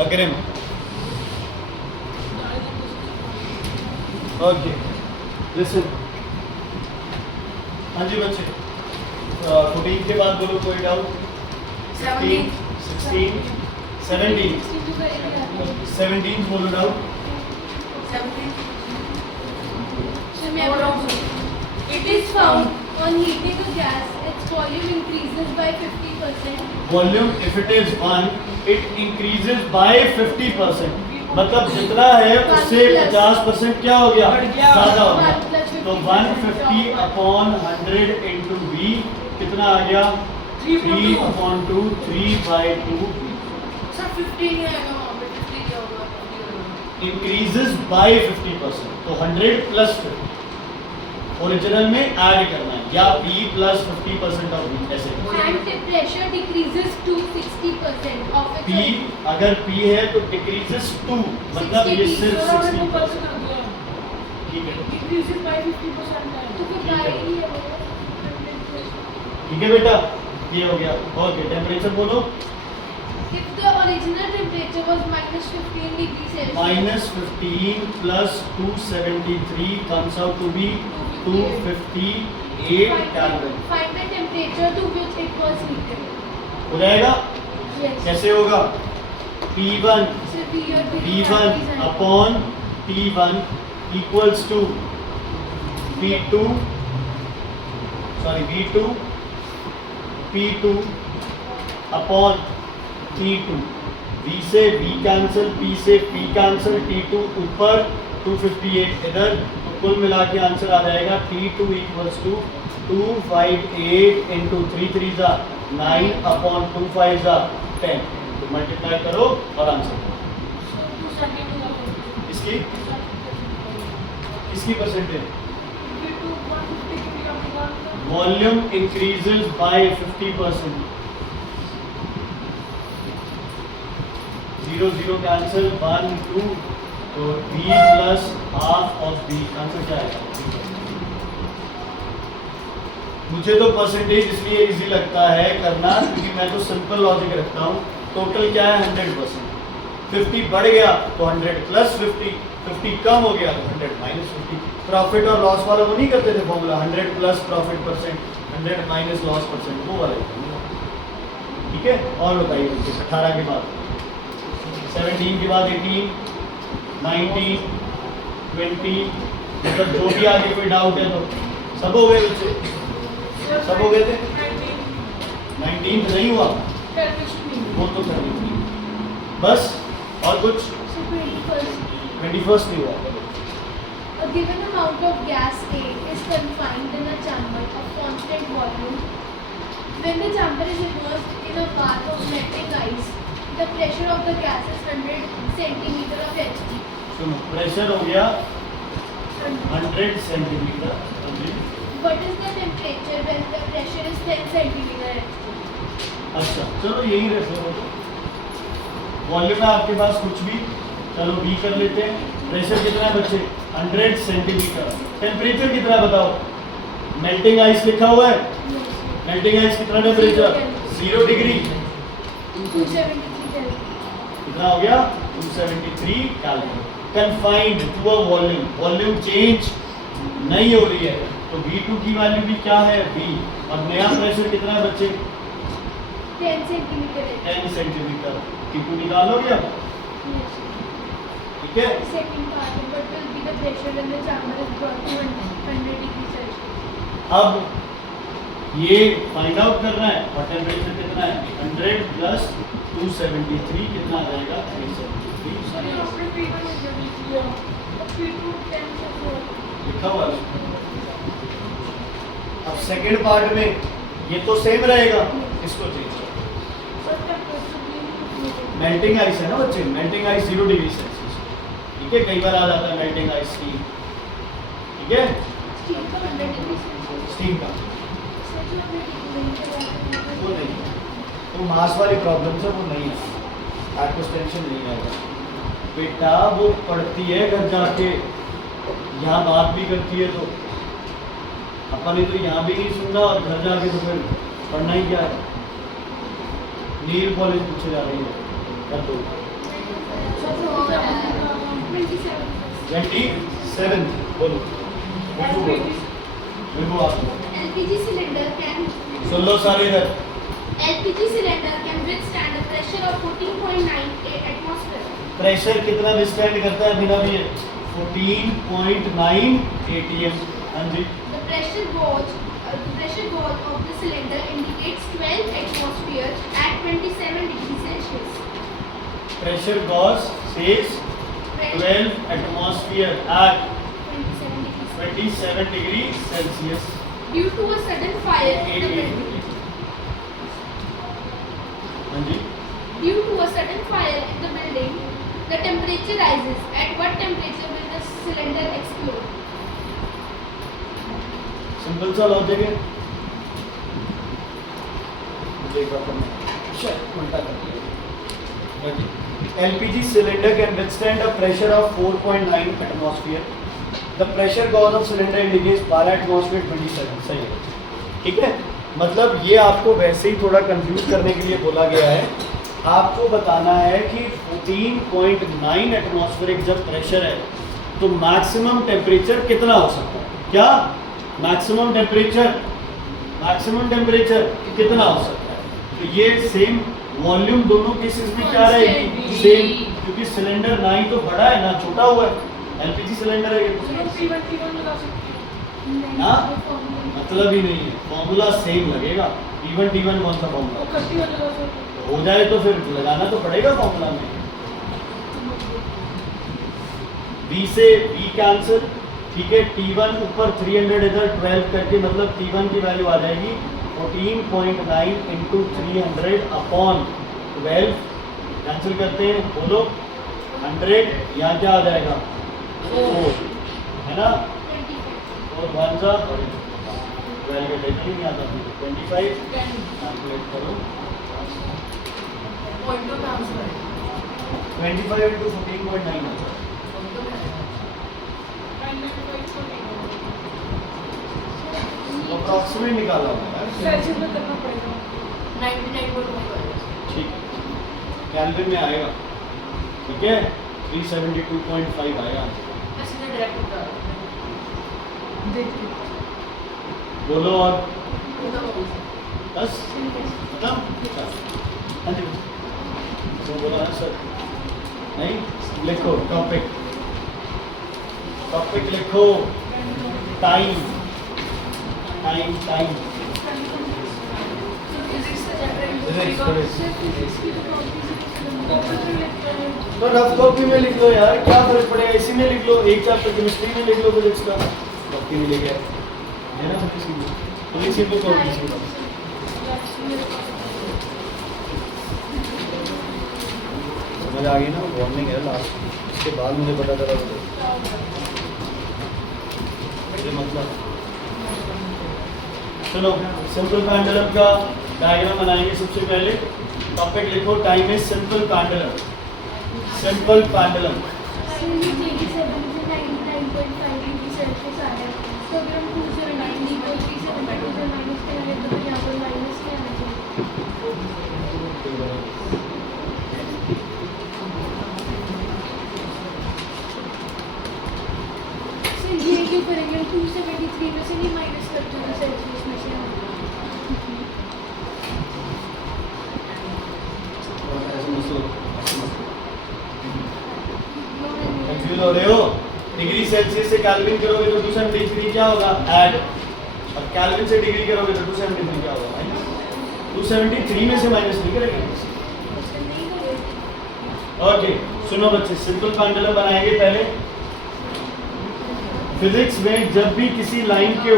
अग्रिम। Okay listen. हाँ जी बच्चे, 14 के बाद बोलो कोई डाउट? 15, 16, 17 बोलो doubt. It is found on heating a gas, its volume increases by 50%. Volume if it is 1 it increases by 50%, मतलब जितना है उससे 50% क्या हो गया, ज्यादा हो गया। तो 150 अपॉन 100 इंटू वी कितना आ गया, 3 अपॉन 2, 3/2 इंक्रीजेस बाय 50%। तो 100 प्लस 50 ओरिजिनल में ऐड करना है, या P प्लस 50% ऑफ V ऐसे। And the pressure decreases to 60% of its P अगर P है तो डिक्रीजेस टू, मतलब ये सिर्फ 60%। ठीक है, decreases by 50%. तो फिर ठीक है। by ही है वो। ठीक है बेटा, ये हो गया। ओके टेम्परेचर बोलो। If the original temperature was minus 15 degrees Celsius, -15 plus 273 comes out to be 258 kelvin. find the temperature to which it was heated. हो जाएगा? Yes. कैसे होगा? P1 So we are doing P1 upon T1 equals to P2 P2 upon T2। V से V cancel, P से P cancel, T2 ऊपर 258 इधर, तो कुल मिला के आंसर आ जाएगा T2 इक्वल्स टू 258 इंटू 3 3 जा 9 अपॉन 2 5 जा 10। तो मल्टीप्लाई करो और आंसर इसकी percentage. Volume increases by 50%। 0 0 cancel, 1 2, तो V plus half of V answer क्या आएगा? मुझे तो परसेंटेज इसलिए इजी लगता है करना क्योंकि मैं तो सिंपल लॉजिक रखता हूँ। टोटल क्या है 100%, 50 बढ़ गया तो 100 प्लस 50, 50 कम हो गया तो 100 माइनस 50। प्रॉफिट और लॉस वाला वो नहीं करते थे formula, 100 plus profit percent, 100 minus loss percent, वो वाला फॉर्मूला। ठीक है, और बताइए बच्चे 18 के बाद 17 के बाद 18, 19, 20, मतलब जो भी आगे कोई डाउट है तो सब हो गए बच्चे, सब हो गए थे। 19 तो नहीं हुआ, वो तो कर लीजिए बस, और कुछ 21st नहीं हुआ। A given amount of gas A is confined in a chamber of constant volume. When the chamber is immersed in a bath of melting ice, the pressure of the gas is 100 centimeter of Hg. सुनो, pressure हो गया 100 centimetre. What is the temperature when the pressure is 10 centimeter Hg? अच्छा चलो यही रखो, volume है आपके पास कुछ भी, चलो V कर लेते हैं। प्रेशर कितना है बच्चे 100 सेंटीमीटर। टेम्परेचर कितना बताओ, मेल्टिंग आइस लिखा हुआ है, मेल्टिंग आइस कितना टेम्परेचर 0 डिग्री, 273 Kelvin. कितना हो गया 273 Kelvin. Confined to a volume, volume change नहीं हो रही है, तो V2 की वैल्यू भी क्या है V, और नया प्रेशर कितना है बच्चे 10 centimeter Hg. 10 सेंटीमीटर। T2 निकालोगे अब, Yes. ठीक है। Second part, what will be the pressure when the chamber is brought to 100 degrees Celsius? अब ये फाइंड आउट करना है, और टेम्परेचर कितना है 100 प्लस 273 कितना आ जाएगा 373 लिखा हुआ है। अब सेकंड पार्ट में ये तो सेम रहेगा, इसको चेंज करो। मेल्टिंग आइस है ना बच्चे, मेल्टिंग आइस 0 डिग्री सेल्सियस, ठीक है। कई बार आ जाता है मेल्टिंग आइस की, ठीक है, Steel का 100 degrees Celsius. स्टीम का सच में वो नहीं, वो मास वाली प्रॉब्लम से वो नहीं है, आपको टेंशन नहीं आएगा बेटा। वो पढ़ती है घर जाके, यहाँ बात भी करती है, तो अपन ने तो यहाँ भी नहीं सुनना और घर जाके तो फिर पढ़ना ही क्या है। नील पॉलिश पूछे जा रही है, कर दो। 27 बोलो बिल्कुल आप LPG cylinder can सुन लो सारे इधर LPG cylinder can withstand a pressure of 14.9 atmosphere. Pressure कितना विस्टैंड करता है बिना भी 14.9 atm हाँ जी The pressure gauge of the cylinder indicates 12 atmosphere at 27 degrees Celsius. Pressure gauge says 12 atmosphere at 27 degree Celsius Due to a sudden fire in the building. हाँ जी Due to a sudden fire in the building, the temperature rises. At what temperature will the cylinder explode? Simple सा logic है LPG cylinder can withstand a pressure of 4.9 atmosphere. The pressure gauge of cylinder indicates 12 atmosphere 27 सही है ठीक है मतलब ये आपको वैसे ही थोड़ा कंफ्यूज करने के लिए बोला गया है आपको बताना है कि 14.9 एटमॉस्फेरिक जब प्रेशर है तो मैक्सिमम टेम्परेचर कितना हो सकता है क्या मैक्सिमम टेम्परेचर कितना हो सकता है तो ये सेम वॉल्यूम दोनों केसेस में क्या रहेगी सेम क्योंकि सिलेंडर ना ही तो बड़ा है ना छोटा हुआ है एलपीजी सिलेंडर है ये ना मतलब ही नहीं है फॉर्मूला सेम लगेगा P1 T1 कौन सा फॉर्मूला हो जाए तो फिर लगाना तो पड़ेगा फॉर्मूला में B से B कैंसिल ठीक है T1 ऊपर 300 इधर 12 करके मतलब T1 की वैल्यू आ जाएगी 14.9 इंटू 300 अपॉन 12 कैंसिल करते हैं बोलो 100 यहाँ क्या आ जाएगा 4 है ना और 1 सा 12 का डेटा नहीं आता 25 कैलकुलेट करो 25 इंटू 14.9 अप्रॉक्सीमेट निकाला हुआ है ठीक कैलविन में आएगा ठीक है 372.5 आएगा बोलो और बस खत्म हाँ जी तो बोला है सर नहीं लिखो टॉपिक लिखो टाइम तो रफ कॉपी में लिख लो यार क्या फर्क पड़ेगा इसी में लिख लो एक चैप्टर केमिस्ट्री में लिख लो फिजिक्स का कॉपी में लेके है ना इसी में तो इसी में कॉपी समझ आ गई ना वार्निंग है लास्ट उसके बाद मुझे पता चला मुझे मतलब चलो सिंपल पेंडुलम का डायग्राम बनाएंगे सबसे पहले टॉपिक लिखो time is simple pendulum So ये JD 7 से 99.5 डिग्री सेल्सियस आ रहा है तो अगर हम 209 ली तो 372 माइनस करेंगे तो फिर यहाँ पर माइनस क्या आना चाहिए सर ये क्यों करेंगे हम 273 में से नहीं माइनस करते हैं सेल्सियस में से कंफ्यूज हो रहे हो डिग्री सेल्सियस से केल्विन करोगे तो 273 क्या होगा ऐड और केल्विन से डिग्री करोगे तो 273 क्या होगा माइनस 273 में से माइनस नहीं करेंगे ओके सुनो बच्चे सिंपल पेंडुलम बनाएंगे पहले फिजिक्स में जब भी किसी लाइन के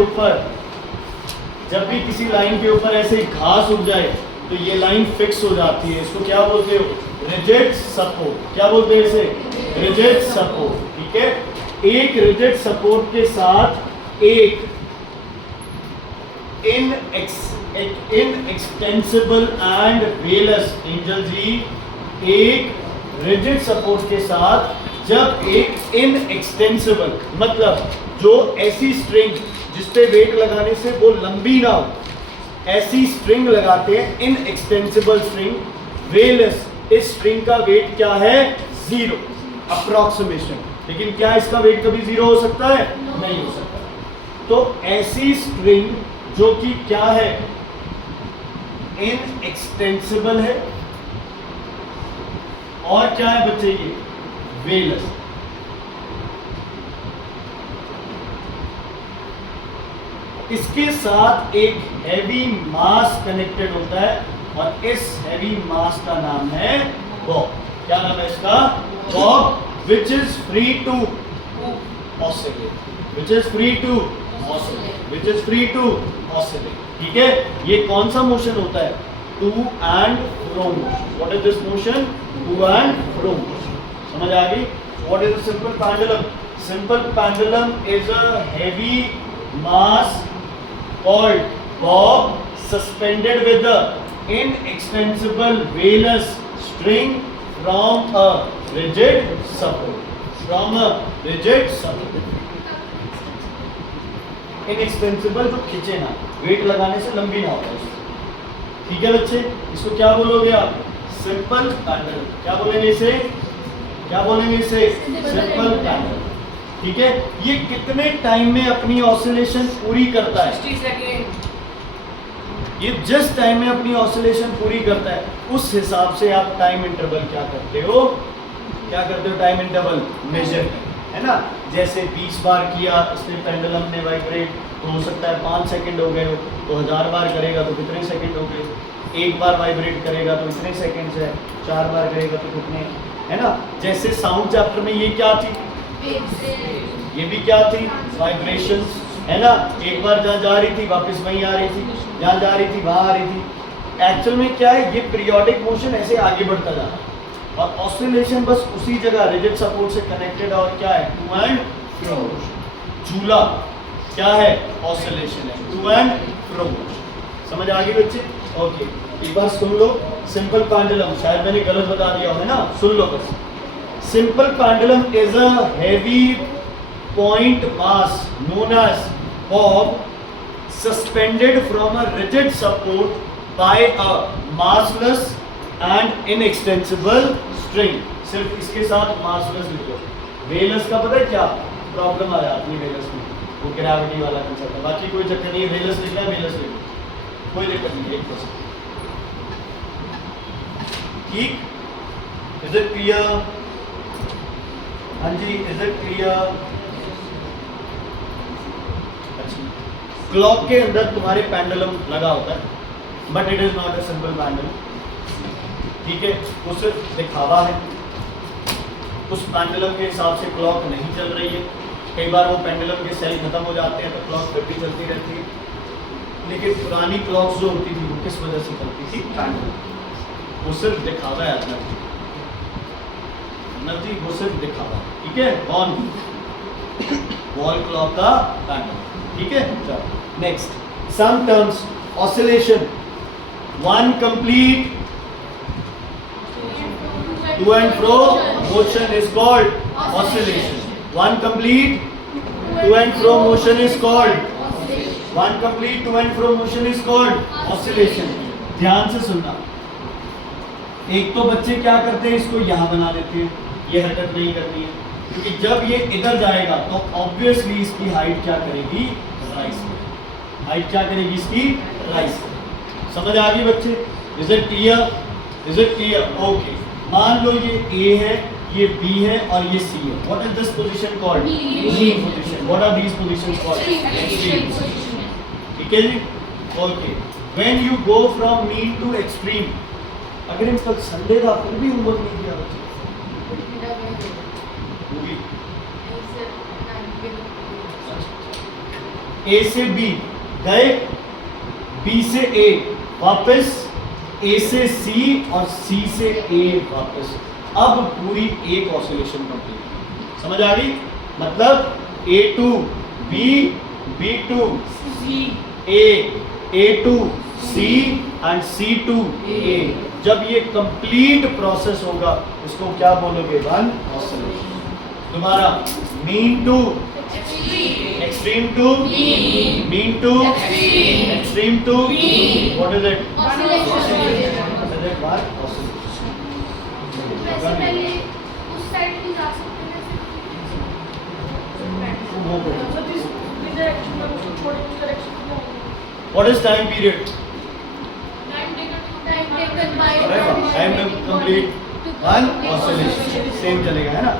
ऊपर ऐसे घास उग जाए तो ये लाइन फिक्स हो जाती है इसको क्या बोलते हो रिजिड सपोर्ट क्या बोलते हैं इसे रिजिड सपोर्ट ठीक है एक रिजिड सपोर्ट के साथ एक इनएक्सटेंसिबल एंड वेलस एंजल जी एक रिजिड सपोर्ट के साथ जब एक इनएक्सटेंसिबल मतलब जो ऐसी स्ट्रिंग जिस पे वेट लगाने से वो लंबी ना हो ऐसी स्ट्रिंग लगाते हैं इनएक्सटेंसिबल स्ट्रिंग वेलस इस स्ट्रिंग का वेट क्या है 0 अप्रोक्सीमेशन। लेकिन क्या इसका वेट कभी 0 हो सकता है? नहीं हो सकता। तो ऐसी स्ट्रिंग जो कि क्या है, इनएक्सटेंसिबल है, और क्या है बच्चे, ये वेलस। इसके साथ एक हैवी मास कनेक्टेड होता है, और इस हैवी मास का नाम है बॉब। क्या नाम है इसका? Bob, which is free to oscillate, which is free to oscillate, which is free to oscillate। ठीक है, ये कौन सा मोशन होता है? To and fro motion. What is this motion? To and fro motion. समझ आ गई? What is the simple pendulum? Simple pendulum is a heavy mass called bob suspended with a inextensible velous string from a rigid support, from a rigid support। inextensible जो खींचे ना, wait लगाने से लंबी ना हो। ठीक है बच्चे, इसको क्या बोलोगे आप? Simple pendulum. क्या बोलेंगे इसे? क्या बोलेंगे इसे? Simple pendulum. ठीक है, ये कितने टाइम में अपनी ऑसिलेशन पूरी करता है? 60 सेकेंड। ये जिस टाइम में अपनी ऑसिलेशन पूरी करता है, उस हिसाब से आप टाइम इंटरवल क्या करते हो? क्या करते हो? टाइम इंटरवल मेजर, है ना। जैसे 20 बार किया इसने पेंडुलम ने वाइब्रेट, तो हो सकता है 5 सेकंड हो गए हो, तो 1000 बार करेगा तो कितने सेकंड हो गए? 1 बार वाइब्रेट करेगा तो इतने सेकंड्स है, 4 बार करेगा तो कितने, है ना। जैसे साउंड चैप्टर में ये क्या थी? ये भी क्या थी? वाइब्रेशंस, है ना। एक बार जहाँ जा रही थी वापस वहीं आ रही थी, जहाँ जा रही थी वहाँ आ रही थी। एक्चुअल में क्या है, ये पीरियोडिक मोशन ऐसे आगे बढ़ता जा रहा है, और ऑसिलेशन बस उसी जगह रिजिड सपोर्ट से कनेक्टेड, और क्या है? To and fro motion. झूला क्या है? ऑसिलेशन है, टू एंड फ्रो मोशन। समझ आ गई बच्चे? ओके, एक बार सुन लो। सिंपल पेंडुलम, शायद मैंने गलत बता दिया है ना, सुन लो बस। Simple pendulum is a heavy point mass known as bob suspended from a rigid support by a massless and inextensible string। सिर्फ इसके साथ massless लिखो। वेलस का पता है क्या प्रॉब्लम आया अपनी वेलस में? वो ग्रेविटी वाला कंसेप्ट है, बाकी कोई चक्कर नहीं है। वेलस लिखना है, वेलस लिखो, कोई दिक्कत नहीं है। 1%। ठीक, इज इट क्लियर? हाँ जी, इज इट क्लियर? क्लॉक के अंदर तुम्हारे पेंडुलम लगा होता है, but it is not a simple pendulum. ठीक है, वो सिर्फ दिखावा है। उस पेंडुलम के हिसाब से क्लॉक नहीं चल रही है। कई बार वो पेंडुलम के सेल खत्म हो जाते हैं तो क्लॉक फिर भी चलती रहती है, लेकिन पुरानी क्लॉक्स जो होती थी वो किस वजह से चलती थी? पेंडुलम। वो सिर्फ दिखावा है अपना नजी, वो सिर्फ दिखावा। ठीक है, वॉल क्लॉक का पेंडुलम। ठीक है, चलो next. Some terms oscillation, one complete to and fro motion is called oscillation। one complete to and fro motion is called one complete to and fro motion is called oscillation। ध्यान से सुनना। एक तो बच्चे क्या करते हैं, इसको यहाँ बना देते हैं, ये हरकत नहीं करनी है, क्योंकि जब ये इधर जाएगा तो ऑब्वियसली इसकी हाइट क्या करेगी? राइज करेगी। हाइट क्या करेगी इसकी? राइज करेगी। समझ आ गई बच्चे? Is it clear? Is it clear? Okay, मान लो ये A है, ये B है और ये C है। What is this position called? Mean position। What are these positions called? Extreme position। ठीक है जी? Okay। When you go from mean to extreme, अगर इन कल संडे था फिर भी होमवर्क नहीं किया बच्चे, A से B गए, B से A वापस, A से C और C से A वापस। अब पूरी एक ऑसिलेशन कंप्लीट। समझ आ गई? मतलब A to B, B to A, A to C and C to A। जब ये कंप्लीट प्रोसेस होगा इसको क्या बोलोगे? One oscillation. दोबारा, mean to extreme to mean to extreme to what is it? Oscillation। What is it? What? Oscillation। वैसे पहले side भी जा सकते हैं वो को मतलब जिस डायरेक्शन में उसको छोड़ के डायरेक्शन में होगा। What is time period time taken by time complete one oscillation same चलेगा है ना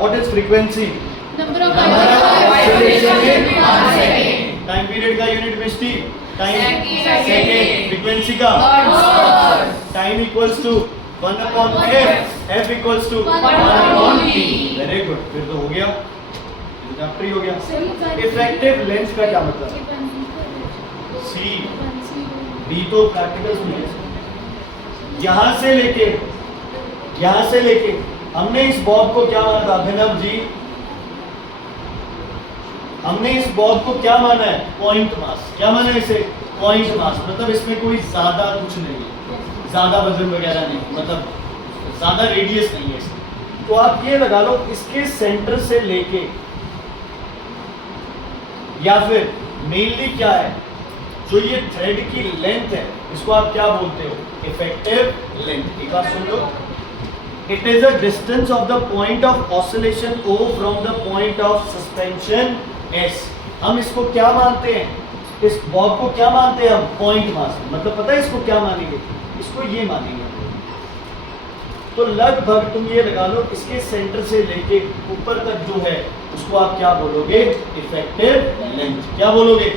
what is frequency number of time period का यूनिट मिस्टी टाइम सेकंड फ्रीक्वेंसी का time equals to 1 upon f equals to 1 upon t very good फिर तो हो गया चैप्टर ही हो गया इफेक्टिव लेंथ का क्या मतलब सी डी तो प्रैक्टिकल्स में है यहां से लेके हमने इस बॉब को क्या माना था अभिनव जी हमने इस बॉब को क्या माना है पॉइंट मास क्या माना है इसे पॉइंट मास मतलब इसमें कोई ज्यादा कुछ नहीं है ज्यादा वजन वगैरह नहीं मतलब ज्यादा रेडियस नहीं है इसमें तो आप ये लगा लो इसके सेंटर से लेके या फिर मेनली क्या है जो ये थ्रेड की लेंथ है इसको आप क्या बोलते हो इफेक्टिव लेंथ एक बात सुन लो it is a distance of the point of oscillation O from the point of suspension S हम इसको क्या मानते हैं इस बॉब को क्या मानते हैं हम पॉइंट मास मतलब पता है इसको क्या मानेंगे इसको ये मानेंगे तो लगभग तुम ये लगा लो इसके सेंटर से लेके ऊपर तक जो है उसको आप क्या बोलोगे इफेक्टिव लेंथ क्या बोलोगे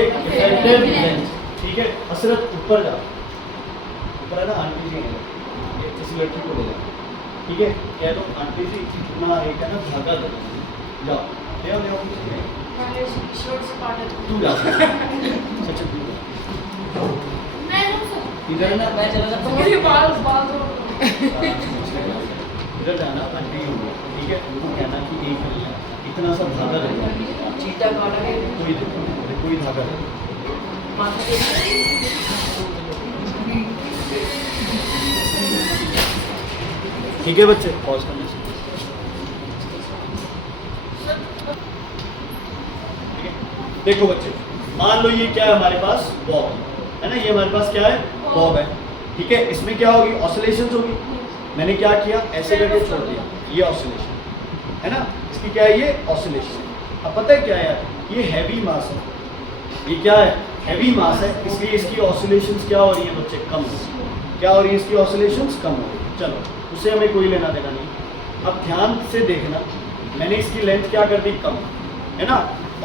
इफेक्टिव लेंथ ठीक है असरत ऊपर जा ऊपर है ना आंटी जी है किसी लड़की को ले जाओ ठीक है कह दो आंटी जी इतना एक है ना धागा दे जाओ ले आओ पहले शर्ट से पार्ट तू जा सच तू जा मैं हूं सब इधर ना मैं चला जाता हूँ। मेरे बाल तो इधर जाना आंटी होगी ठीक है उनको कहना कि एक ले लेना इतना सा धागा दे चीटा काटा के कोई धागा दे माथा पे ठीक है बच्चे पॉज करने से ठीक है देखो बच्चे मान लो ये क्या है हमारे पास बॉब है ना ये हमारे पास क्या है बॉब है ठीक है इसमें क्या होगी ऑसिलेशंस होगी मैंने क्या किया ऐसे करके छोड़ दिया ये ऑसिलेशन है ना इसकी क्या है ये ऑसिलेशन अब पता है क्या है यार ये हैवी मास है ये क्या है हैवी मास है इसलिए इसकी ऑसिलेशंस क्या हो रही है बच्चे कम हो रही है क्या हो रही है इसकी ऑसिलेशंस कम हो रही है चलो उससे हमें कोई लेना देना नहीं अब ध्यान से देखना मैंने इसकी लेंथ क्या कर दी कम है ना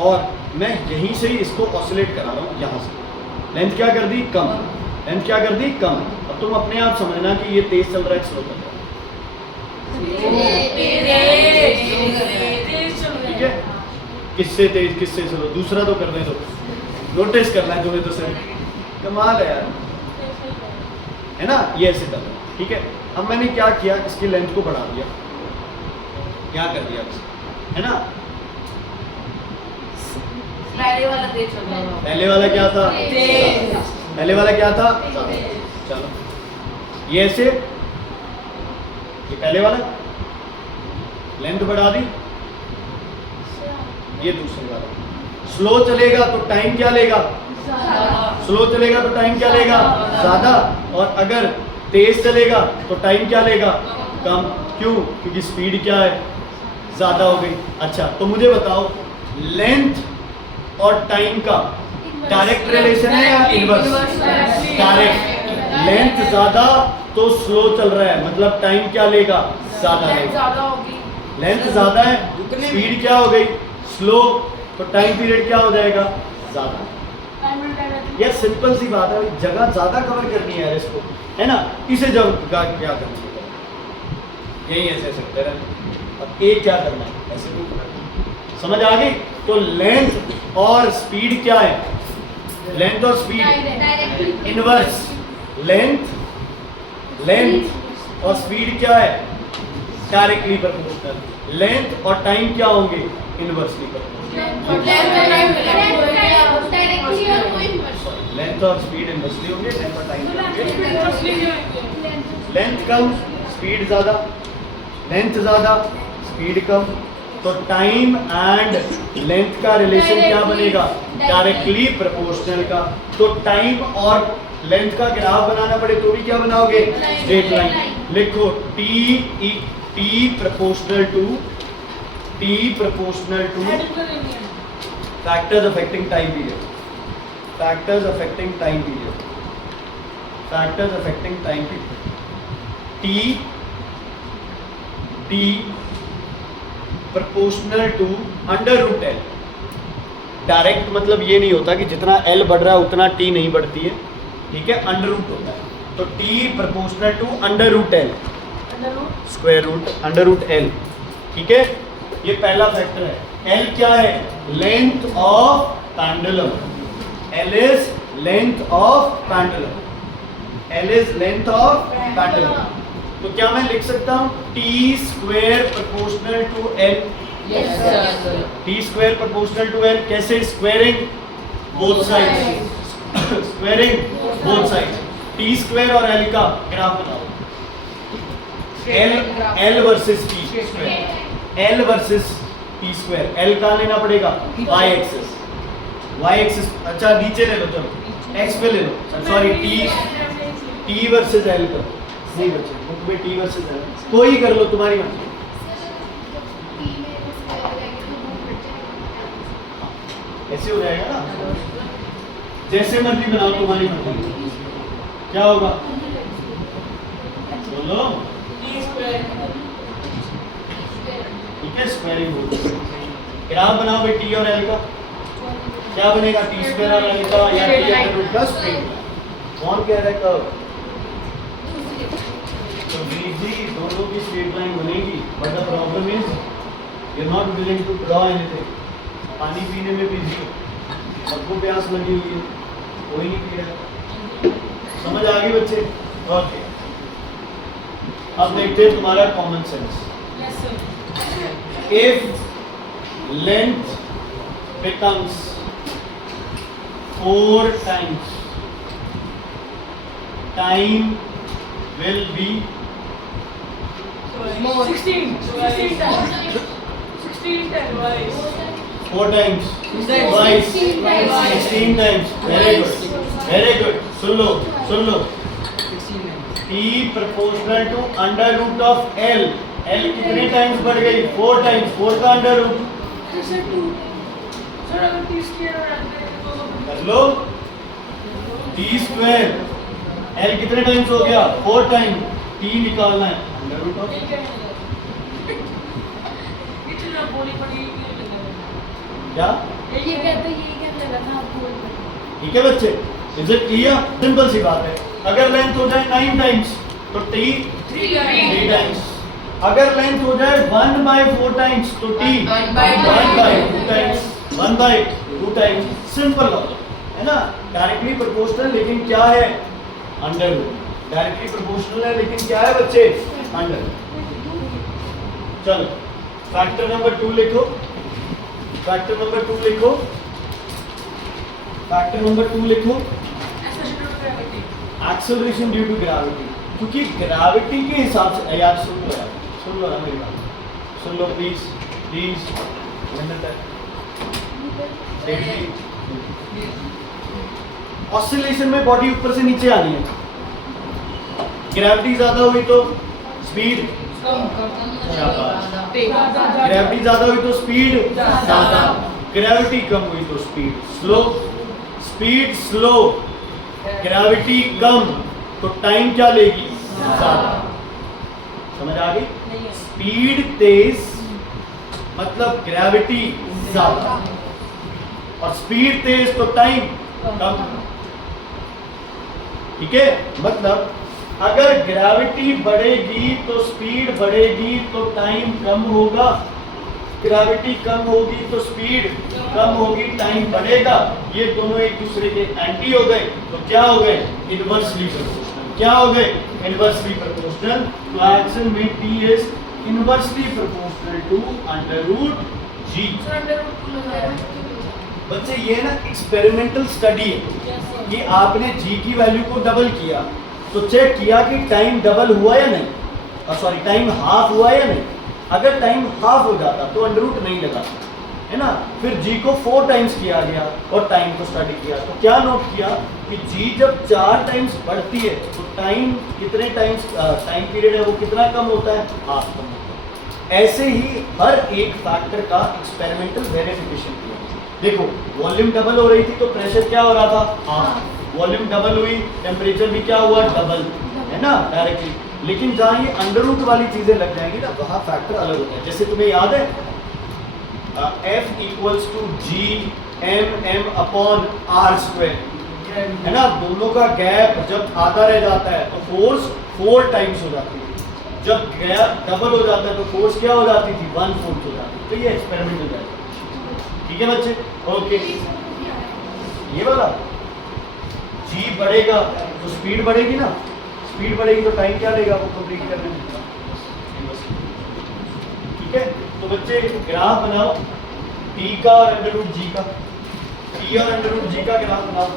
और मैं यहीं से ही इसको ऑसिलेट करा रहा हूँ यहाँ से लेंथ क्या कर दी कम लेंथ क्या कर दी कम अब तुम अपने आप समझना कि ये तेज चल रहा है स्लो चल रहा है ठीक है किससे तेज किससे स्लो दूसरा तो करने दो नोटिस करना है तुम्हें तो सर कमाल है यार है ना ये ऐसे कर रहा है ठीक है अब मैंने क्या किया इसकी लेंथ को बढ़ा दिया क्या कर दिया है ना पहले वाला तेज चल रहा था। पहले वाला क्या था तेज। पहले वाला क्या था चलो ये ऐसे ये पहले वाला लेंथ बढ़ा दी ये दूसरे वाला स्लो चलेगा तो टाइम क्या लेगा स्लो चलेगा तो टाइम क्या लेगा ज्यादा और अगर तेज चलेगा तो टाइम क्या लेगा कम क्यों क्योंकि स्पीड क्या है ज्यादा हो गई अच्छा तो मुझे बताओ लेंथ और टाइम का डायरेक्ट रिलेशन है या इनवर्स डायरेक्ट लेंथ ज्यादा तो स्लो चल रहा है मतलब टाइम क्या लेगा ज्यादा लेगा ज्यादा होगी लेंथ ज्यादा है स्पीड क्या हो गई स्लो तो टाइम पीरियड क्या हो जाएगा ज्यादा यह सिंपल सी बात है जगह ज्यादा कवर करनी है यार इसको है ना इसे जब क्या करना है यही ऐसे सकते रहे अब एक क्या करना है ऐसे समझ आ गई तो लेंथ और स्पीड क्या है लेंथ और स्पीड इनवर्स लेंथ और स्पीड क्या है डायरेक्टली प्रोपोर्शनल लेंथ और टाइम क्या होंगे इनवर्सली प्रोपोर्शनल लेंथ और स्पीड इनवर्सली होंगे लेंथ और टाइम लेंथ कम स्पीड ज्यादा लेंथ ज्यादा स्पीड कम तो टाइम एंड लेंथ का रिलेशन क्या बनेगा डायरेक्टली प्रोपोर्शनल का तो टाइम और लेंथ का ग्राफ बनाना पड़े तो भी क्या बनाओगे स्ट्रेट लाइन लिखो T proportional to एडिट करेंगे factors affecting time period. Factors affecting time period. Factors affecting time period. T proportional to under root L. Direct मतलब ये नहीं होता कि जितना L बढ़ रहा है उतना T नहीं बढ़ती है, ठीक है, अंडर रूट होता है. तो T proportional to under root L, square root under root L, ठीक है. ये पहला फैक्टर है. L क्या है? Length of pendulum. L is length of pendulum. L is length of pendulum. तो क्या मैं लिख सकता हूँ T square proportional to L? Yes, sir. T square proportional to L. कैसे? Squaring both sides. Squaring both sides. T square और L का graph बनाओ. L versus T square. L versus T square. L कहाँ लेना पड़ेगा? Y axis. Y axis. अच्छा नीचे ले लो, चलो X पे ले लो. सॉरी T वर्सेस L का नहीं बच्चे, बुक में T वर्सेस L कोई कर लो, तुम्हारी मर्जी. ऐसे हो जाएगा ना, जैसे मर्जी बनाओ, तुम्हारी मर्जी. क्या होगा बोलो? ठीक है, स्क्वायरिंग होगी. ग्राफ बनाओ भाई T और L का. क्या बनेगा? T स्क्वायर और L का या T अंडर रूट का स्क्वायर. कौन कह रहा है कर्व? तो जी दोनों की स्ट्रेट लाइन बनेगी, but the problem is you are not willing to draw anything. पानी पीने में बिजी हो, सबको प्यास लगी हुई है, कोई नहीं पी रहा. समझ आ गई बच्चे? ओके, अब देखते हैं तुम्हारा common sense. If length becomes 4 times, time will be 16 times. 4 times, twice, 16 times. Very good, very good. Soon low. T proportional to under root of L. L कितने टाइम्स बढ़ गई? 4 टाइम्स. 4 का अंडर रूट कर लो. T square L कितने times हो गया? 4 time. T निकालना है अंडर रूट ऑफ. क्या? ठीक है बच्चे, इज इट क्लियर? सिंपल सी बात है. अगर लेंथ हो जाए 9 टाइम्स तो T 3 टाइम्स. अगर लेंथ हो जाए 1/4 टाइम्स तो T 1/2 times. 1/2 times. Simple logic है ना. डायरेक्टली प्रोपोर्शनल, लेकिन क्या है? Under root. डायरेक्टली प्रोपोर्शनल है लेकिन क्या है बच्चे? Under root. चलो फैक्टर नंबर 2 लिखो. फैक्टर नंबर 2 लिखो. फैक्टर नंबर 2 लिखो. Acceleration due to gravity. क्योंकि ग्रेविटी के हिसाब से यार सुन लो ना मेरी बात. सुन लो प्लीज. ऑसिलेशन में बॉडी ऊपर से नीचे आनी है. ग्रेविटी ज्यादा हुई तो स्पीड ग्रेविटी ज्यादा हुई तो स्पीड ज्यादा. ग्रेविटी कम हुई तो speed slow. Speed slow, gravity कम तो टाइम क्या लेगी? ज्यादा. समझ आ गई? स्पीड तेज मतलब ग्रेविटी ज्यादा, और स्पीड तेज तो टाइम कम. ठीक है, मतलब अगर ग्रेविटी बढ़ेगी तो स्पीड बढ़ेगी तो टाइम कम होगा. ग्रेविटी कम होगी तो स्पीड कम होगी, टाइम बढ़ेगा. ये दोनों एक दूसरे के एंटी हो गए तो क्या हो गए? Inversely proportional. क्या हो गए? Inversely proportional. तो एक्शन में T is inversely proportional to under root G. बच्चे ये ना एक्सपेरिमेंटल स्टडी है कि आपने G की वैल्यू को डबल किया तो चेक किया कि टाइम डबल हुआ या नहीं, और सॉरी टाइम हाफ हुआ या नहीं. अगर टाइम हाफ हो जाता तो अंडर रूट नहीं लगा. है ना। फिर g को 4 टाइम्स किया गया और टाइम को स्टडी किया, तो क्या नोट किया कि g जब 4 टाइम्स बढ़ती है तो टाइम कितने टाइम्स टाइम पीरियड है वो कितना कम होता है, हाफ कम होता है। ऐसे ही हर एक फैक्टर का एक्सपेरिमेंटल वेरिफिकेशन किया। देखो वॉल्यूम डबल हो रही थी तो प्रेशर क्या हो रहा था, हाफ। वॉल्यूम डबल हुई, टेम्परेचर भी क्या हुआ, डबल, है ना, डायरेक्टली। लेकिन जहाँ ये अंडर रूट वाली चीजें लग जाएंगी ना, वहाँ फैक्टर अलग होता है। जैसे तुम्हें याद है F equals to G M M upon R square, है ना। दोनों का गैप जब आधा रह जाता है तो फोर्स 4 टाइम्स हो जाती है, जब गैप डबल हो जाता है तो फोर्स क्या हो जाती थी, 1/4 हो जाती है। तो ये एक्सपेरिमेंट हो जाएगा, ठीक है बच्चे, ओके। ये वाला जी बढ़ेगा तो स्पीड बढ़ेगी ना, स्पीड बढ़ेगी तो टाइम क्या लेगा वो कंप्लीट करने में, ठीक है। तो बच्चे ग्राफ बनाओ t का और अंडर रूट जी का, t और अंडर रूट जी का ग्राफ बनाओ,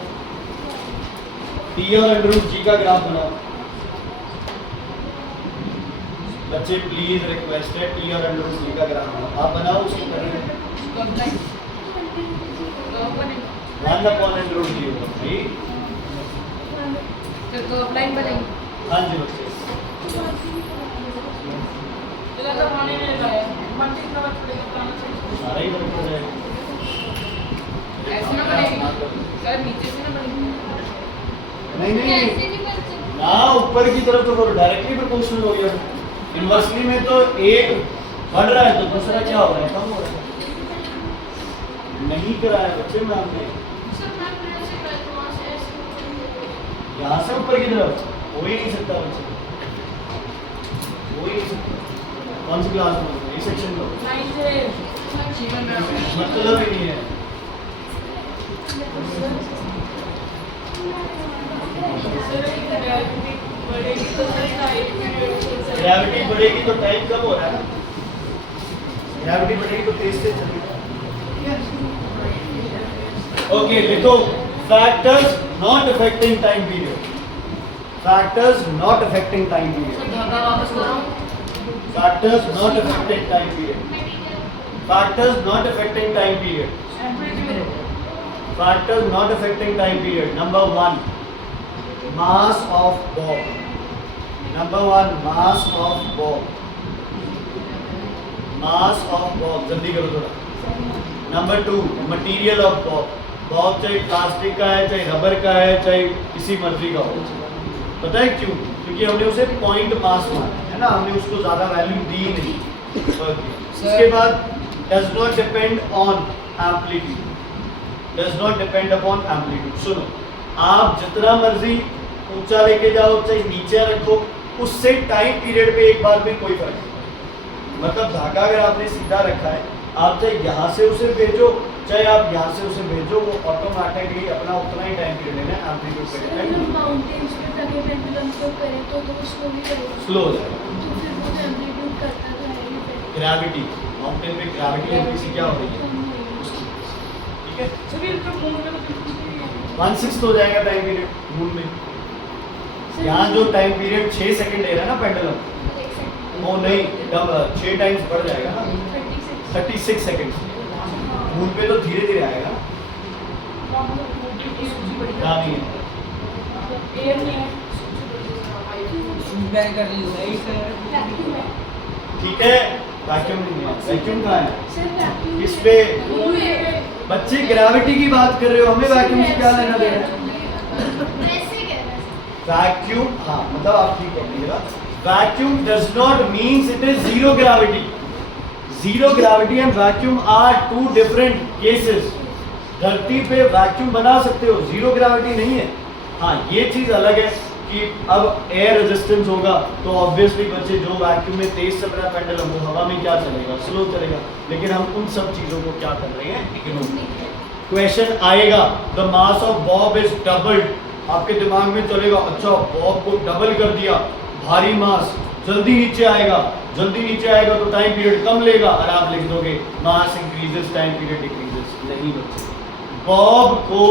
t और अंडर रूट जी का ग्राफ बनाओ। बच्चे प्लीज रिक्वेस्ट है, t और अंडर रूट जी का ग्राफ बनाओ, आप बनाओ, उसको करेंगे 1/अंडर रूट जी होगा, ठीक। तो लाइन बनेगी। हाँ जी बच्चे, इधर तो पानी नहीं लगाया, मट्टी का बच पड़ेगा पानी से। सारा ही बन जाएगा। ऐसे ना बनेगी सर, नीचे से ना बनेगी। नहीं ना, ऊपर की तरफ तो डायरेक्टली प्रोपोर्शनल हो गया। इनवर्सली में तो एक बढ़ रहा है तो दूसरा क्या हो रहा है, कम हो रहा है। नहीं कराया बच्चे में हमने, यहाँ से ऊपर की तरफ हो ही नहीं सकता बच्चे, हो ही नहीं सकता। कौन सी क्लास में, ये सेक्शन में लाइन से मतलब ही नहीं है। ग्रेविटी बढ़ेगी तो टाइम कम हो रहा है ना, ग्रेविटी बढ़ेगी तो तेज से चलेगा। ओके लिखो, factors not affecting time period, factors not affecting time period, धागा वापस करो। Factors not affecting time period, factors not affecting time period, factors not affecting time period. Number 1 mass of bob, number 1 mass of bob, mass of bob, जल्दी करो थोड़ा। Number 2 material of Bob, Bob चाहे plastic का है, चाहे rubber का है, चाहे किसी मर्जी का हो। पता है क्यों? क्योंकि हमने उसे पॉइंट मास माना है ना, हमने उसको ज़्यादा वैल्यू दी नहीं। इसके बाद does not depend on amplitude, does not depend upon amplitude. सुनो, आप जितना मर्जी ऊंचा लेके जाओ चाहे नीचे रखो, उससे टाइम पीरियड पे एक बार में कोई फर्क नहीं पड़ेगा। मतलब धागा अगर आपने सीधा रखा है, आप चाहे यहाँ से उसे भेजो चाहे आप यहाँ से उसे भेजो, वो ऑटोमेटिकली अपना उतना ही टाइम पीरियड लेना है, एम्पलीट्यूड पे डिपेंड, माउंटेन्स पे जाके पेंडुलम को करें तो स्लोली करेगा, स्लो हो जाएगा। तो फिर वो एम्पलीट्यूड करता तो है ही फिर ग्रेविटी, माउंटेन पे ग्रेविटी एनपीसी क्या हो रही है, कम होएगी। ठीक है, सभी तो मून में तो 1/6 हो जाएगा टाइम पीरियड मून में। यहाँ जो टाइम पीरियड 6 सेकंड ले रहा है ना पेंडुलम, वो नहीं, तब 6 टाइम्स बढ़ जाएगा ना, 36 सेकंड। मून पे तो धीरे धीरे आएगा ना, नहीं है। एयर नहीं है। वैक्यूम है ठीक है, वैक्यूम नहीं है, वैक्यूम कहाँ है, सर, वैक्यूम इस पे मून में बच्चे ग्रेविटी की बात कर रहे हो, हमें वैक्यूम से क्या लेना देना है। वैसे कह रहा है वैक्यूम, हाँ मतलब आप ठीक करिएगा, vacuum does not means it is zero gravity. Zero gravity and vacuum are two different cases. धरती पे वैक्यूम बना सकते हो, जीरो ग्रेविटी नहीं है। हाँ ये चीज अलग है कि अब एयर रेजिस्टेंस होगा तो ऑब्वियसली बच्चे जो वैक्यूम में तेज चल रहा है पेंडुलम, वो हवा में क्या चलेगा, स्लो चलेगा। लेकिन हम उन सब चीजों को क्या कर रहे हैं, इग्नोर। क्वेश्चन आएगा the mass of Bob is doubled, आपके दिमाग में चलेगा अच्छा बॉब को डबल कर दिया, भारी मास, जल्दी नीचे आएगा, जल्दी नीचे आएगा तो टाइम पीरियड कम लेगा, और आप लिख दोगे मास इंक्रीजेस टाइम पीरियड डिक्रीजेस। नहीं बच्चे, बॉब को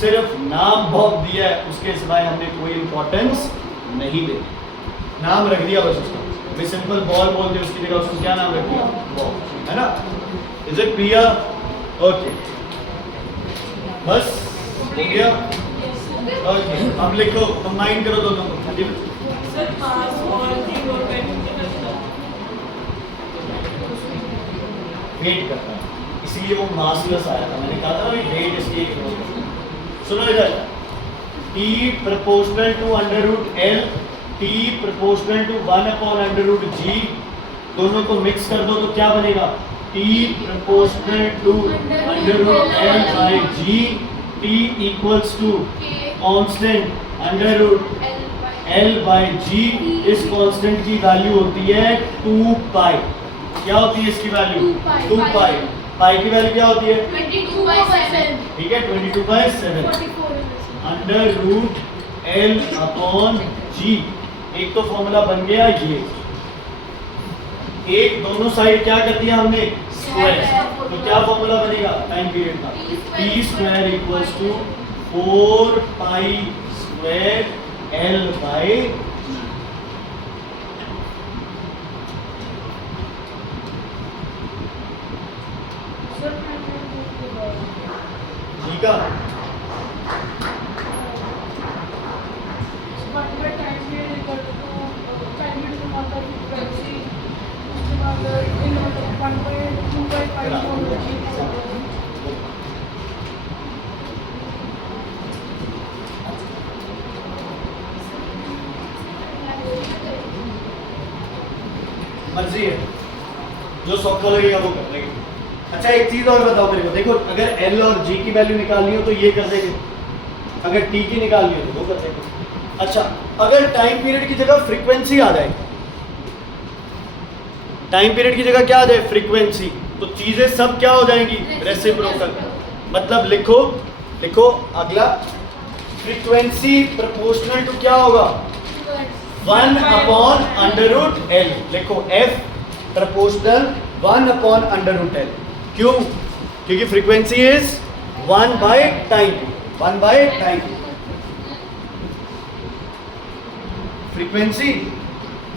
सिर्फ नाम बॉब दिया है, उसके सिवाय हमने कोई इंपॉर्टेंस नहीं दी, नाम रख दिया बस उसका। मैं सिंपल बॉल बोलते हैं उसकी जगह उसको क्या नाम रखिए बॉल, है ना? Is it clear? ओके, बस हो गया। ओके, अब लिखो, कंबाइन करो दोनों को। हाँ जी सर मास और जीरो वेट करता है, इसीलिए वो मासलेस आया था। मैंने कहा था ना वेट इसलिए क्लोज करता है। सुनो इधर, T proportional to under root L, T proportional to 1 upon under root G, दोनों को मिक्स कर दो तो क्या बनेगा? T proportional to under root L by G, T equals to constant under root L by G. इस constant की value होती है 2 पाई। क्या होती है इसकी वैल्यू? 2 पाई। पाई की वैल्यू क्या होती है? 22/7 ठीक है, 22/7 44 अंडर रूट एल अपॉन जी। एक तो फॉर्मूला बन गया ये, एक दोनों साइड क्या कर दिया हमने? स्क्वायर। तो क्या फॉर्मूला बनेगा टाइम पीरियड का? T square equals to 4 pi square L by G का। मर्जी है, जो सौखा लगेगा वो कर लेंगे। अच्छा एक चीज और बताओ मेरे को, देखो अगर एल और जी की वैल्यू निकालनी हो तो ये कर देंगे, अगर टी की निकालनी हो तो वो कर देंगे। अच्छा अगर टाइम पीरियड की जगह फ्रीक्वेंसी आ जाए, टाइम पीरियड की जगह क्या आ जाए? फ्रीक्वेंसी, तो चीजें सब क्या हो जाएंगी? रेसिप्रोकल। मतलब लिखो, लिखो अगला, फ्रीक्वेंसी प्रोपोर्शनल टू क्या होगा? 1 अपॉन अंडर रूट एल। लिखो F proportional 1 upon under root L. क्यों? क्योंकि frequency is 1 by time, 1 by time. Frequency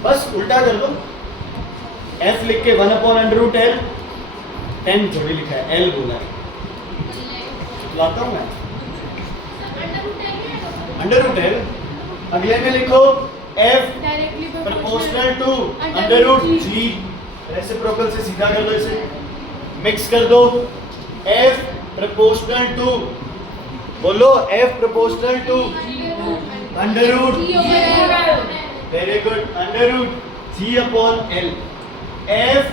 बस उल्टा कर दो, एफ लिख के 1 अपॉन अंडर रूट एल, 10 थोड़ी लिखा है, एल बोला है, लाता हूं मैं अंडर रूट एल। अगले में लिखो F directly proportional to under root G, reciprocal से सीधा कर दो, इसे मिक्स कर दो। एफ प्रोपोर्शनल टू, बोलो F proportional to under root, very good, under root G upon L. F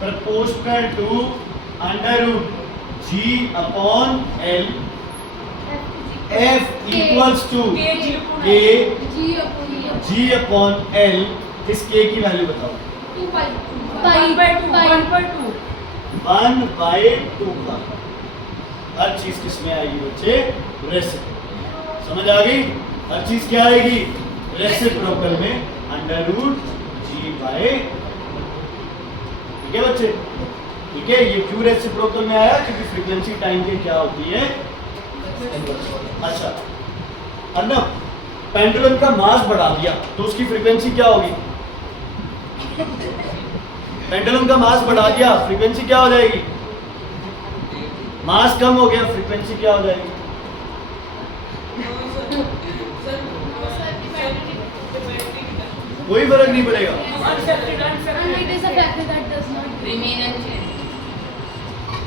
proportional to under root G upon L. F equals to K G upon L. इस के की value बताओ? 1 bye 2 का। हर चीज किसमें आएगी बच्चे? रेसिप्रोकल। समझ आ गई? हर चीज क्या आएगी? रेसिप्रोकल में अंडर रूट जी बाय। ठीक है बच्चे? ठीक है, ये क्यों रेसिप्रोकल में आया? क्योंकि फ्रीक्वेंसी टाइम की क्या होती है? अच्छा अर्नब, पेंडुलम का मास बढ़ा दिया तो उसकी फ्रीक्वेंसी क्या होगी? पेंडुलम का मास बढ़ा दिया, फ्रीक्वेंसी क्या हो जाएगी? मास कम हो गया, फ्रीक्वेंसी क्या हो जाएगी? कोई फर्क नहीं पड़ेगा।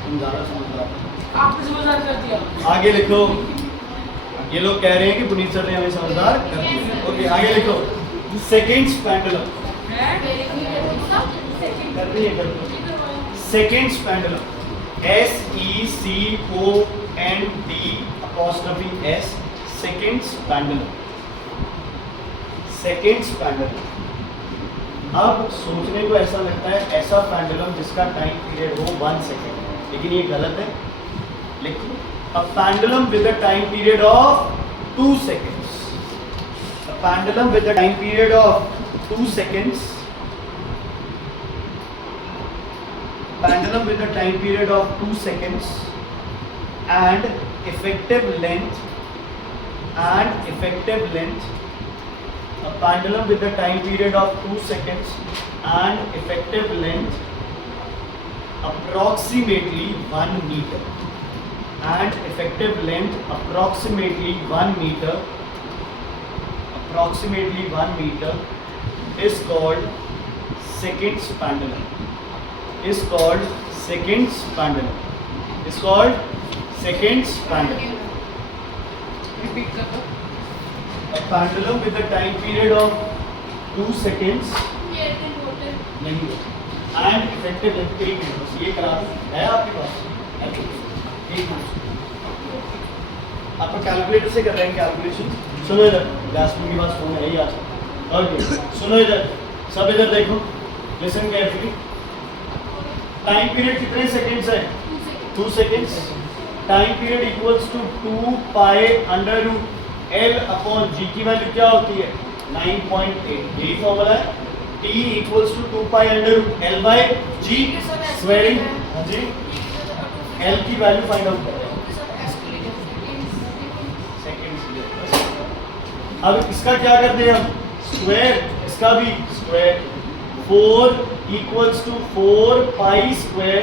तुम ज्यादा समझदार हो। आपने समझदार कर दिया। आगे लिखो, ये लोग कह रहे हैं कि पुनीत सर ने हमें समझदार कर दिया। ओके आगे लिखो, सेकेंड्स पेंडुलम कर रही है, कर seconds pendulum, SECOND seconds pendulum, seconds pendulum. अब सोचने को ऐसा लगता है ऐसा पेंडुलम जिसका टाइम पीरियड हो 1 सेकेंड, लेकिन ये गलत है। लिखो, a pendulum with a time period of 2 seconds, a pendulum with a time period of 2 seconds, pendulum with a time period of 2 seconds and effective length A pendulum with a time period of 2 seconds and effective length approximately 1 meter. And effective length approximately 1 meter. Approximately 1 meter is called seconds pendulum. Is called seconds pendulum. Is called seconds pendulum. Repeat कर दो. A pendulum with a time period of 2 seconds Here the motor. नहीं है and effective length 1 minute बस ये करा दो. है आपके पास है तो 1 मिनट आप कैलकुलेटर से कर रहे हैं कैलकुलेशन. सुनो इधर लास्ट में के पास फोन है ही आज. ओके सुनो इधर सब इधर देखो लिसन केयरफुली. टाइम पीरियड कितने सेकंड्स है 2 seconds. Time period equals to 2 pi under root L upon G की वैल्यू क्या होती है 9.8. यही फॉर्मूला है. T equals to 2 pi under root L by G squaring. हाँ जी L की वैल्यू फाइंड आउट कर रहे हैं सेकंड्स. अब इसका क्या करते हैं हम स्क्वायर. इसका भी square 4 equals to 4 pi square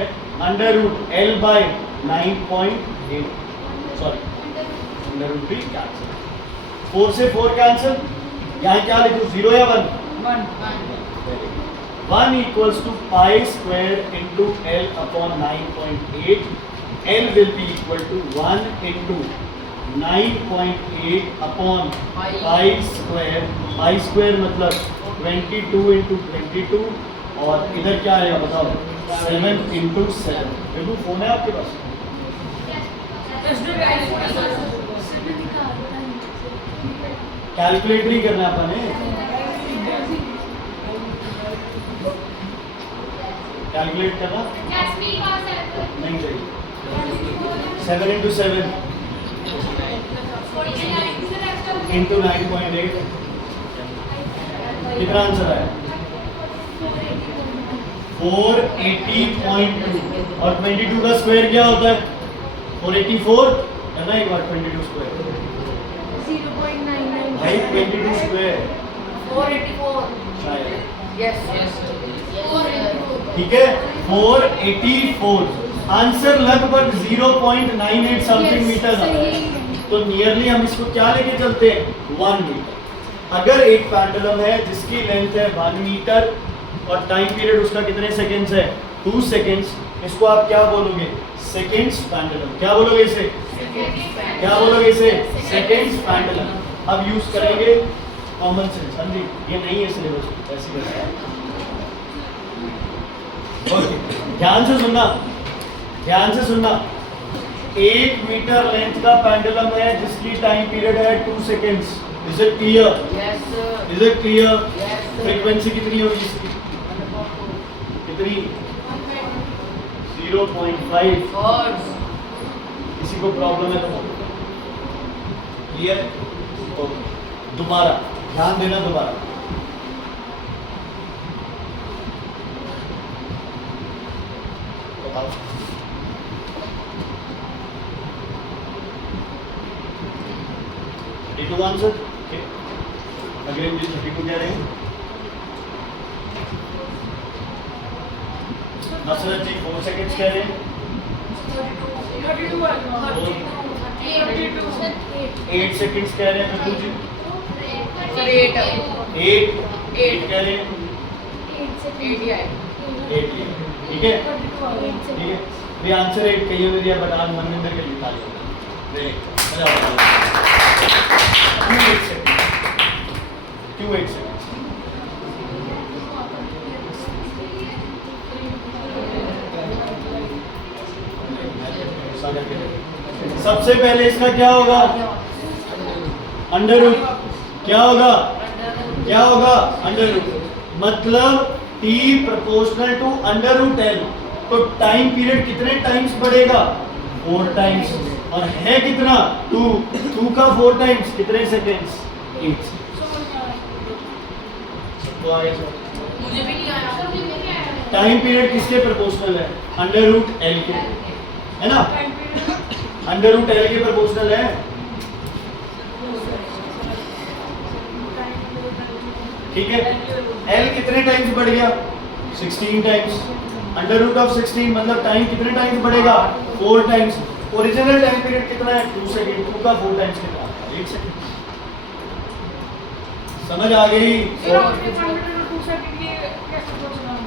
under root L by 9.8. Sorry under root भी कैंसिल. 4 से 4 कैंसिल. यहाँ क्या लिखूं 0 या 1. 1 equals to pi square into L upon 9.8. L will be equal to 1 into 9.8 upon pi square. Pi square मतलब 22 into 22 और इधर क्या आएगा बताओ 7 इंटू 7. देखो फोन है आपके पास. कैलकुलेटर ही करना अपन है. कैलकुलेट करना नहीं चाहिए. 7 इंटू 7 इंटू 9.8 कितना आंसर आया 480.2. और 22 का स्क्वायर क्या होता है 484. है ना एक बार 22 स्क्वायर 0.99. भाई 22 स्क्वायर 484. शायद यस ठीक है 484. आंसर लगभग 0.98 समथिंग मीटर आता है. तो नियरली हम इसको क्या लेके चलते हैं 1 मीटर. अगर एक पेंडुलम है जिसकी लेंथ है 1 मीटर और टाइम पीरियड उसका कितने सेकंड्स है 2 सेकंड्स. इसको आप क्या बोलोगे सेकंड्स पेंडुलम. क्या बोलोगे इसे क्या बोलोगे इसे सेकंड्स पेंडुलम. अब यूज करेंगे कॉमन सेंस. समझी ये नहीं है सिलेबस ऐसी वैसे. ओके ध्यान से सुनना ध्यान से सुनना. 1 मीटर लेंथ का पेंडुलम है जिसकी टाइम पीरियड है 2 seconds. Is it clear is it clear. Frequency कितनी होगी इसकी कितनी 0.5. किसी को प्रॉब्लम है तो क्लियर. ओके दोबारा ध्यान देना दोबारा. बताओ टू आंसर. अगले 32 कह रहे हैं नसरत जी 4 सेकंड्स कह रहे हैं. 8 सेकंड्स कह रहे हैं बिल्कुल जी. सर 8 कह रहे हैं. 8 ठीक है ठीक है. ये आंसर 8 कहिए में दिया बट आज मनविंदर के लिखा लिया. मजा आ 8 सेकंड सबसे पहले इसका क्या होगा अंडर रूट. क्या होगा अंडर रूट. मतलब t proportional to under root L. तो टाइम पीरियड कितने टाइम्स बढ़ेगा 4 टाइम्स. और है कितना 2 का 4 टाइम्स कितने सेकेंड्स 8. सबको आगे मुझे भी नहीं आया. टाइम पीरियड किसके प्रोपोर्शनल है अंडर रूट L के. है ना अंडर रूट L के प्रोपोर्शनल है. ठीक है, L कितने टाइम्स बढ़ गया? 16 टाइम्स। अंडर रूट ऑफ 16 मतलब टाइम कितने टाइम्स बढ़ेगा? 4 टाइम्स। ओरिजिनल टाइम पीरियड कितना है? 2 सेकंड। 2 का 4 टाइम्स कितना? 1 सेकंड। समझ आ गई? फिर आपने 1 मीटर और 2 सेकंड ये कैसे सोचना है?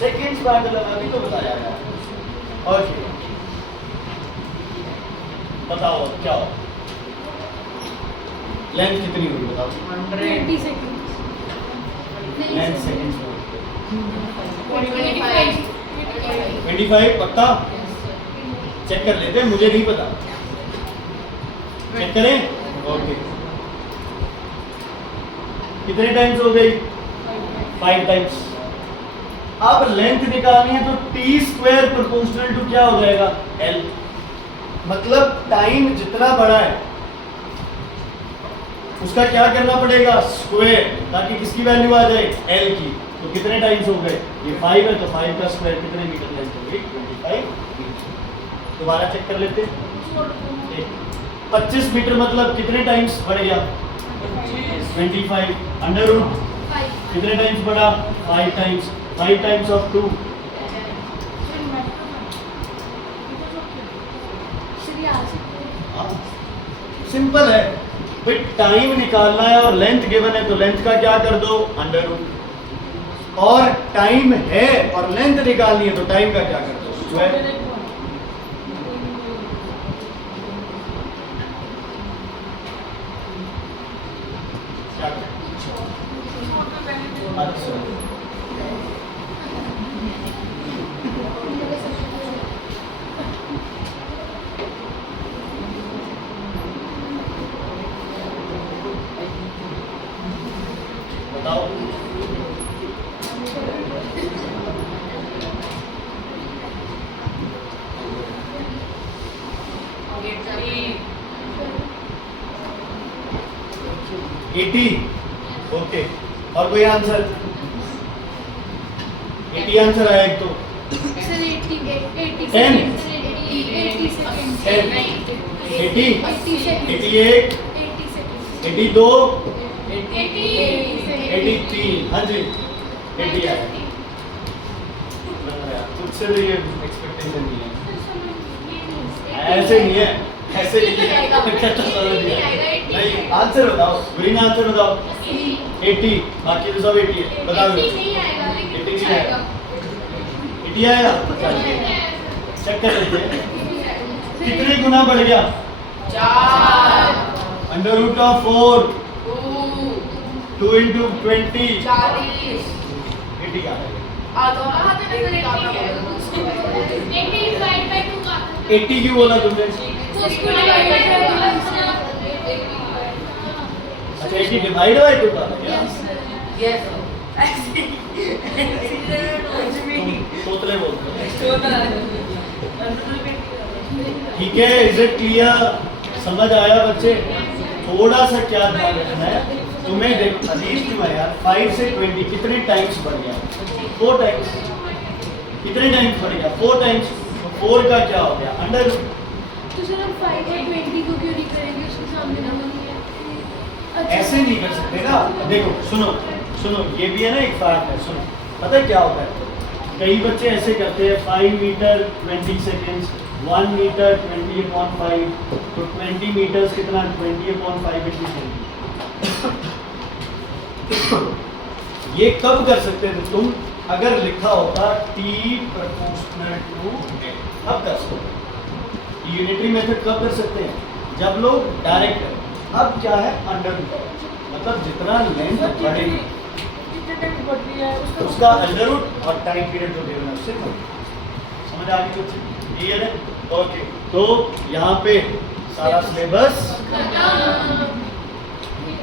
सेकंड्स बाद लगा भी तो बताया यार। और बताओ क्या हो? लेंथ कितनी हुई बताओ? 20 सेकंड। लेंथ सेकंड्स में 25 25 पक्का? चेक कर लेते हैं, मुझे नहीं पता। चेक करें? ओके। कितने टाइम्स हो गई? 5 टाइम्स। अब लेंथ निकालनी है तो टी स्क्वायर प्रोपोर्शनल टू क्या हो जाएगा? L। मतलब टाइम जितना बड़ा है उसका क्या करना पड़ेगा? स्क्वायर, ताकि किसकी वैल्यू आ जाए? L की। तो कितने टाइम्स हो गए? ये 5 है तो 5 का स्क्वायर कितने मीटर लेंथ हो गई? 25 मीटर। दोबारा चेक कर लेते हैं। 25 मीटर मतलब कितने टाइम्स बढ़ गया? 25। अंडर रूट कितने टाइम्स बढ़ा? 5 टाइम्स। 5 टाइम्स ऑफ 2 सिंपल है भाई, टाइम निकालना है और लेंथ गिवन है तो लेंथ का क्या कर दो? Under root. और टाइम है और लेंथ निकालनी है तो टाइम का क्या कर दो? स्क्वायर। क्या करें? अच्छा बताओ। एटी। ओके, और कोई आंसर? 80 आंसर आया एक तो। Sir 80 10 second 80 80 second 88 80 second 82 80 83। हाँ जी 80 आया। मुझसे तो ये एक्सपेक्टेशन नहीं है। ऐसे नहीं है, ऐसे नहीं है। कहता समझ नहीं आएगा। नहीं, आंसर बताओ, ग्रीन आंसर बताओ। 80, बाकी तो सब 80 है। बताओ 80 नहीं आएगा लेकिन 80 कुछ नहीं आएगा। 80 आएगा? चेक कर लेते हैं कितने गुना बढ़ गया? 4 अंडर रूट ऑफ 4 2 2 into 20 40 80 का आएगा। आधा 80 क्यों बोला तुमने? अच्छा 80 डिवाइड बाय 2 का था क्या? यस तोतले बोलते हैं। ठीक है, इज इट क्लियर? समझ आया बच्चे? थोड़ा सा क्या ध्यान रखना है तुम्हें, देख अजीज क्यों है यार? 5 से 20 कितने टाइम्स बढ़ गया? 4 टाइम्स। कितने टाइम्स बढ़ गया? 4 टाइम्स। तो 4 का क्या हो गया? Under root. तो सर हम 5 और 20 को क्यों नहीं करेंगे? उसके सामने नंबर नहीं है। अच्छा। ऐसे नहीं कर सकते ना। देखो सुनो सुनो, ये भी है ना एक फैक्ट है। सुनो, पता है क्या होता है? कई बच्चे ऐसे करते हैं 5 मीटर 20 सेकेंड्स, 1 मीटर 20/5, तो 20 मीटर्स कितना? 20/5 ये कब कर सकते थे तुम? अगर लिखा होता T proportional to L, अब कर सकते। यूनिटरी मेथड कब कर सकते हैं? जब लोग डायरेक्ट करें। अब क्या है? अंडर रूट, मतलब जितना लेंथ बढ़ेगी कितने टाइम बढ़ रही है उसका अंडर रूट और टाइम पीरियड जो देना है उससे कम। समझ आ गई कुछ? क्लियर है? ओके, तो यहाँ पे सारा सिलेबस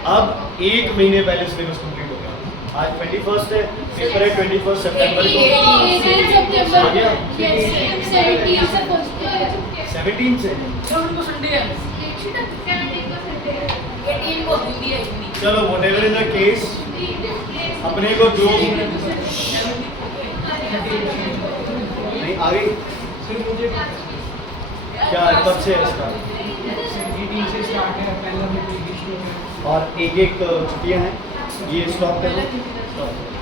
अब 1 महीने पहले सिलेबस कंप्लीट हो गया। आज 21 है, पेपर है 21 सितंबर को। 17 से। उनको संडे है 18 को हिंदी है हिंदी चलो व्हाटएवर इज द केस, अपने को जो नहीं आ गई क्या कब से है इसका? 18 से स्टार्ट है, पहला भी 20 को है। और एक छुट्टियां हैं ये स्टॉप करो, स्टॉप।